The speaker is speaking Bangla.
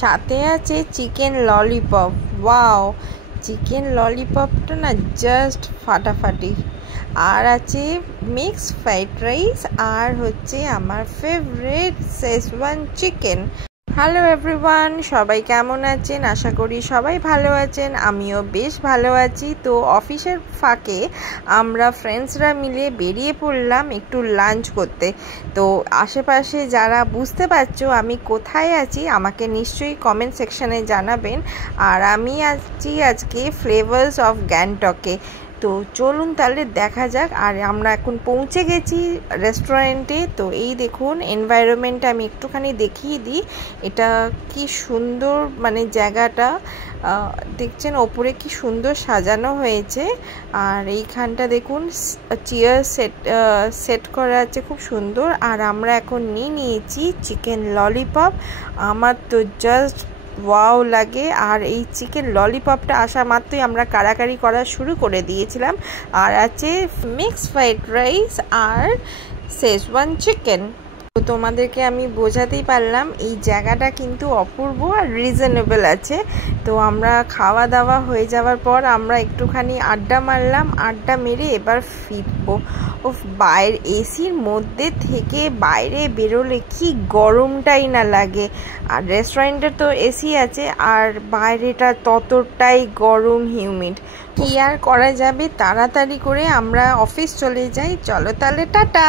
সাথে আছে চিকেন ললিপপ। ওয়াও, চিকেন ললিপপটা না জাস্ট ফাটাফাটি। আর আছে মিক্স ফ্রাইড রাইস, আর হচ্ছে আমার favourite schezwan chicken. Hello everyone, সবাই কেমন আছেন? আশা করি সবাই ভালো আছেন, আমিও বেশ ভালো আছি। তো অফিসের ফাঁকে আমরা ফ্রেন্ডসরা মিলে বেরিয়ে পড়লাম একটু লাঞ্চ করতে। তো আশেপাশে যারা বুঝতে পারছো আমি কোথায় আছি আমাকে নিশ্চয়ই কমেন্ট সেকশানে জানাবেন। আর আমি আছি আজকে ফ্লেভার্স অফ গ্যাংটকে। তো চলুন তাহলে দেখা যাক। আর আমরা এখন পৌঁছে গেছি রেস্টুরেন্টে। তো এই দেখুন এনভায়রনমেন্টটা আমি একটুখানি দেখিয়ে দিই। এটা কি সুন্দর, মানে জায়গাটা দেখছেন ওপরে কি সুন্দর সাজানো হয়েছে। আর এইখানটা দেখুন চেয়ার সেট করা আছে খুব সুন্দর। আর আমরা এখন নিয়েছি চিকেন ললিপপ। আমার তো জাস্ট ওয়াও লাগে। আর এই চিকেন ললিপপটা আসা মাত্রই আমরা কাড়াকাড়ি করা শুরু করে দিয়েছিলাম। আর আছে মিক্স ফ্রাইড রাইস আর শেজওয়ান চিকেন। তো তোমাদেরকে আমি বোঝাতেই পারলাম এই জায়গাটা কিন্তু অপূর্ব আর রিজনেবল আছে। তো আমরা খাওয়া দাওয়া হয়ে যাওয়ার পর আমরা একটুখানি আড্ডা মারলাম। আড্ডা মেরে এবার ফিরবো। ও বাইরে এসির মধ্যে থেকে বাইরে বেরোলে কি গরমটাই না লাগে। আর রেস্টুরেন্টে তো এসি আছে, আর বাইরেটা ততটাই গরম, হিউমিড। কি আর করা যাবে, তাড়াতাড়ি করে আমরা অফিস চলে যাই। চলো তাহলে টাটা।